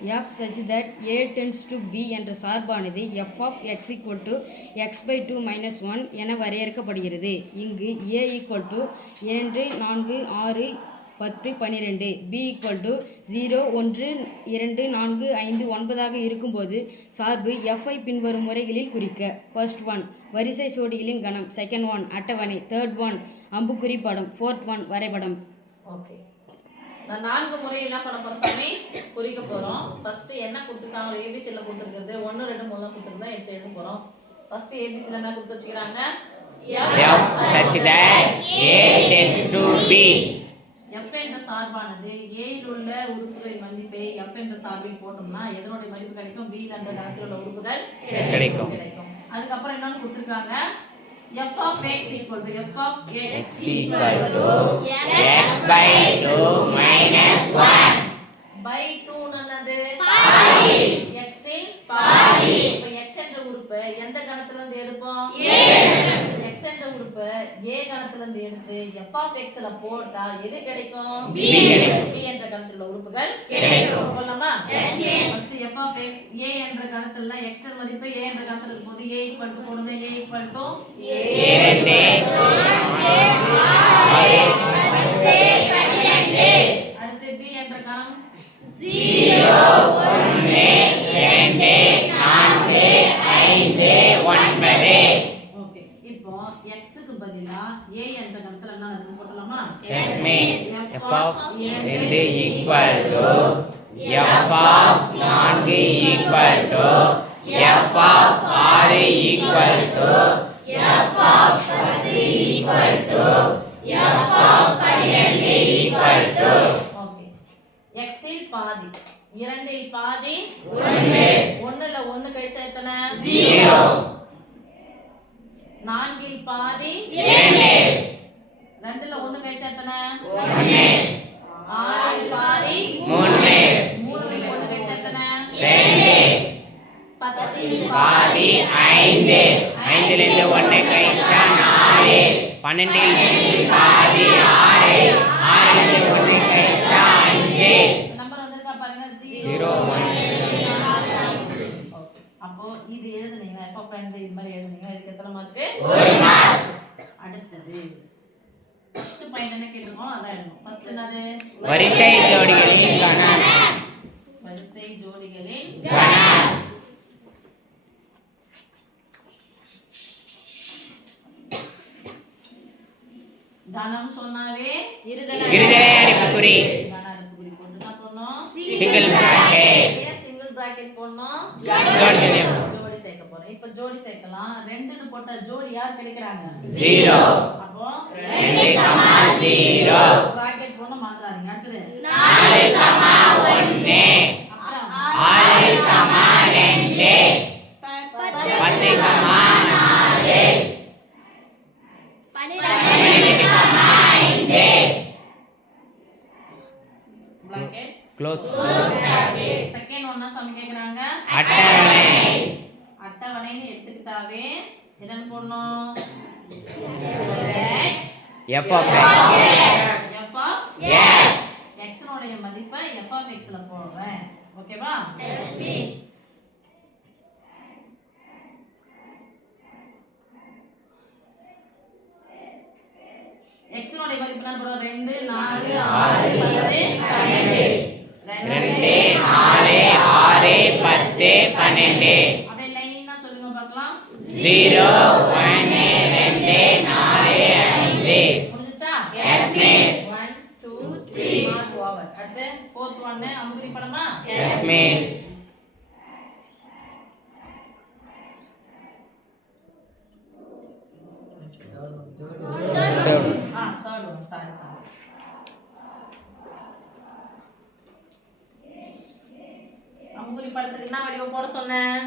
F such that A tends to B என்ற சார்பானது f of x equal to x by two minus one என வரையறுக்கப்படுகிறது. இங்கு ஏ equal to இரண்டு நான்கு ஆறு பத்து பன்னிரெண்டு பி ஈக்குவல் டு ஜீரோ ஒன்று இரண்டு நான்கு ஐந்து ஒன்பதாக இருக்கும்போது சார்பு எஃப்ஐ பின்வரும் முறைகளில் குறிக்க. ஃபர்ஸ்ட் ஒன் வரிசை சோடிகளின் கணம். செகண்ட் ஒன் அட்டவணை. தேர்ட் ஒன் அம்புக்குறி படம். ஃபோர்த் ஒன் வரைபடம். ஓகே நான் நான்கு முறை என்ன பண்ண போறோம் சாமி? குறிக்க போறோம். ஃபர்ஸ்ட் என்ன கொடுத்துருக்காங்க ஏபிசில கொடுத்துருக்கிறது. ஒன்று ரெண்டு மூணு கொடுத்துருக்கா எடுத்து எழுத போறோம். ஃபர்ஸ்ட் ஏபிசில என்ன கொடுத்து வச்சுக்கிறாங்க? என்ற சார்பானது A யில் உள்ள உறுப்புகளின் மதிப்பை F என்ற சார்பில் போட்டோம்னா எதனுடைய மதிப்பு கிடைக்கும்? B என்ற கணக்கில் உள்ள உறுப்புகள் கிடைக்கும். கிடைக்கும். அதுக்கப்புறம் என்னன்னு கொடுத்துருக்காங்க? F of x equal to f of x Equal to X by 2 minus 1. by 2 நல்லது பாதி x இன் பாதி இப்ப x என்ற உறுப்பு எந்த கணத்துல இருந்து எடுப்போம் a x என்ற a கணத்துல இருந்து எடுத்து f of x ல போட்டா எது கிடைக்கும்? b என்ற கணத்துல உள்ள உறுப்புகள் கிடைக்கும். போலாமா first f of x a என்ற கணத்துல இன் மதிப்பு a என்ற கணத்துல இருக்கும்போது a equal to போடுங்க. A equal to இரண்டு என்ற கணத்துல என்ன இருக்கும் போடலாமா That means F of இரண்டு equal to F of நான்கு equal to F of ஆறு equal to F of பத்து equal to F of பன்னிரண்டு equal to ஓகே x இல் பாதி இரண்டில் பாதி ஒன்று. ஒண்ணுல ஒண்ணு கழிச்சா எத்தனை? ஜீரோ நான்கில் பாதி இரண்டு. ரெண்டுல ஒண்ணு கழிச்சா எத்தனை ஒன்று ஆறில் பாதி மூன்று மூணுல ஒண்ணு கழிச்சா எத்தனை ரெண்டு பத்தில் பாதி ஐந்து ஐந்திலிருந்து ஒன்றை கழிச்சா நாலு பன்னெண்டில் பாதி ஆறு ஆறிலிருந்து ஒன்றை கழிச்சா அஞ்சு நம்பர் வந்திருக்கா பாருங்க Okay. அப்போ இது எழுதுனீங்க எப்ப ஃப்ரெண்ட் இது மாதிரி எழுதுனீங்க இதுக்கு எத்தனை மார்க்கு ஒரு மார்க் அடுத்தது ஃபர்ஸ்ட் பாயிண்ட் என்ன கேட்டிருக்கோம் அதான் எழுதணும் ஃபர்ஸ்ட் என்னது? வரிசை ஜோடிகளின் கணம் வரிசை ஜோடிகளின் கணம் கணம் சொன்னாவே இருதலை அடைப்புக்குறி. போட்டு என்ன பண்ணணும் சிங்கிள் பிராக்கெட் சிங்கிள் பிராக்கெட் போடணும். ஜோடி சேர்க்க போறோம். இப்போ ஜோடி சேர்க்கலாம். ரெண்டுன்னு போட்டா ஜோடி யார் கிடைக்கிறாங்க? ஜீரோ. அப்போ பிராக்கெட் போடணும் மறந்துடாதீங்க அடுத்தது நாலு கமா ஒன்று ஆறு கமா ரெண்டு பத்து கமா நாலு பன்னிரெண்டு கமா ஐந்து பிராக்கெட் க்ளோஸ் செகண்ட் ஒன்னா சாமி கேக்குறாங்க. அட்டவணை. அட்டவணைன்னு எடுத்துக்கிட்டாவே என்னன்னு போடணும்? F of x f of x எக்ஸ்னுடைய மதிப்பை எஃப் ஆஃப் எக்ஸ்ல போடுறேன். ஓகேவா எஸ் ப்ளீஸ் எக்ஸ்னுடைய மதிப்பு என்ன போடுறோம் 2 4 6 12 2 4 6 10 12 சொல்லுங்க பார்க்கலாம். 0 1 ஃபோர்த் ஒன்னு அமுதிரி படமா எஸ் மிஸ் அமுதிரி படத்துக்கு என்ன வடிவம் போட சொன்னேன்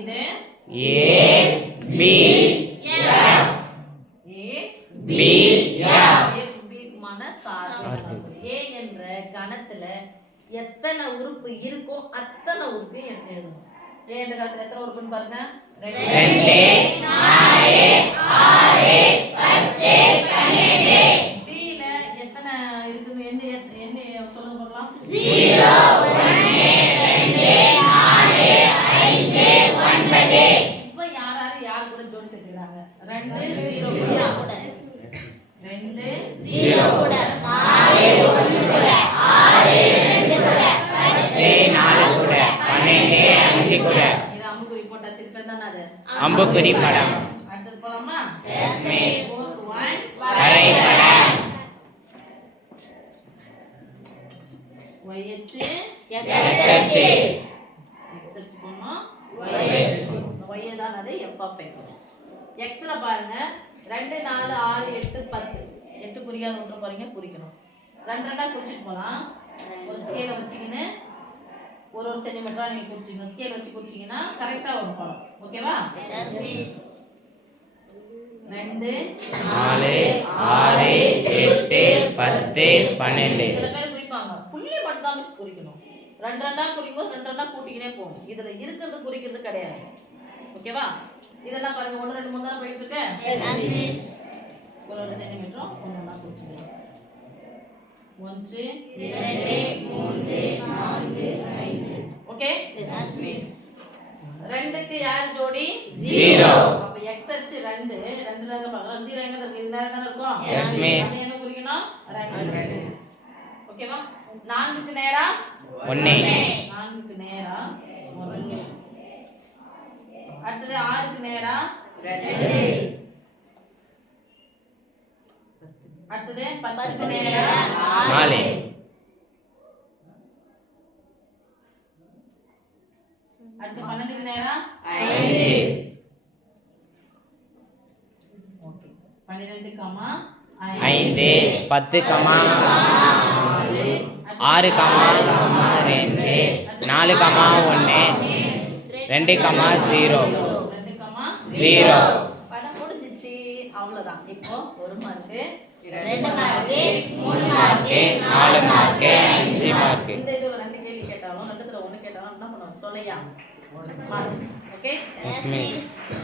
இது A B F. A B F. ஏக்குமான சார்பு. ஏ என்ற கணத்துல எத்தனை உறுப்பு இருக்கோ அத்தனை எடுத்து எழுதணும். ஏ என்ற கணத்துல எத்தனை உறுப்புன்னு பாருங்க? ரெண்டு பில எத்தனை x x ல பாருங்க. ரெண்டு நாலு ஆறு எட்டு பத்து. எட்டு குறியாத ஒன்று போறீங்க குறிக்கணும் ரெண்டு ரெண்டா குறிச்சிட்டு போலாம். ஒரு ஸ்கேலை வச்சுக்கின்னு ஒரு ஒரு சென்டிமீட்டரா நீங்க குறிச்சிக்கணும் ஸ்கேல் வச்சு குறிச்சிங்கன்னா கரெக்டா வரும் படம் ஓகேவா ரெண்டு நாலு ஆறு எட்டு பத்து பன்னெண்டு. சில பேர் குறிப்பாங்க. புள்ளி மட்டும் தான் மிஸ் குறிக்கணும். ரெண்டு ரெண்டா குறிக்கும் போது ரெண்டு ரெண்டா கூட்டிக்கினே போகும் இதுல இருக்கிறது குறிக்கிறது கிடையாது. ஓகேவா இதெல்லாம் பாருங்க. ஒன்று ரெண்டு மூணு தானே போயிட்டு இருக்கு? ஒரு ஒரு சென்டிமீட்டரும் ஒன்று ஒன்றா குறிச்சிக்கலாம் ஒன்று இரண்டு மூன்று நான்கு ஐந்து. ஓகே ரெண்டுக்கு யார் ஜோடி? Zero. அப்ப எக்ஸ் அச்சு ரெண்டு. ரெண்டு எங்க பார்க்கலாம். ஜீரோ எங்க இருக்கு இது நேரம் தானே இருக்கும்? Yes, miss. அது என்ன குறிக்கணும்? ரெண்டு. ஓகேவா நான்குக்கு நேரா? ஒன்று நான்குக்கு நேரா? ஒன்று அடுத்தது ஆறுக்கு நேரா? அடுத்தது பத்துக்கு நேரா? நாலு அடுத்து பன்னெண்டுக்கு நேரா அஞ்சு ஓகே பன்னிரெண்டு கமா ஐந்து பத்து கமா ஆறு கமா ரெண்டு நாலு கமா ஒன்று ரெண்டு கமா ஜீரோ. ஜீரோ. படம் முடிஞ்சிச்சு. அவ்வளவுதான். இப்போ ஒரு மார்க்கு ரெண்டு மார்க்கு மூணு மார்க்கு நாலு மார்க்கு அஞ்சு மார்க்கு இந்த இதுல ரெண்டு கேள்வி கேட்டாலும் ரெண்டுத்துல ஒண்ணு கேட்டாலும் என்ன பண்ணுவோம் சொல்லையா? ஓகே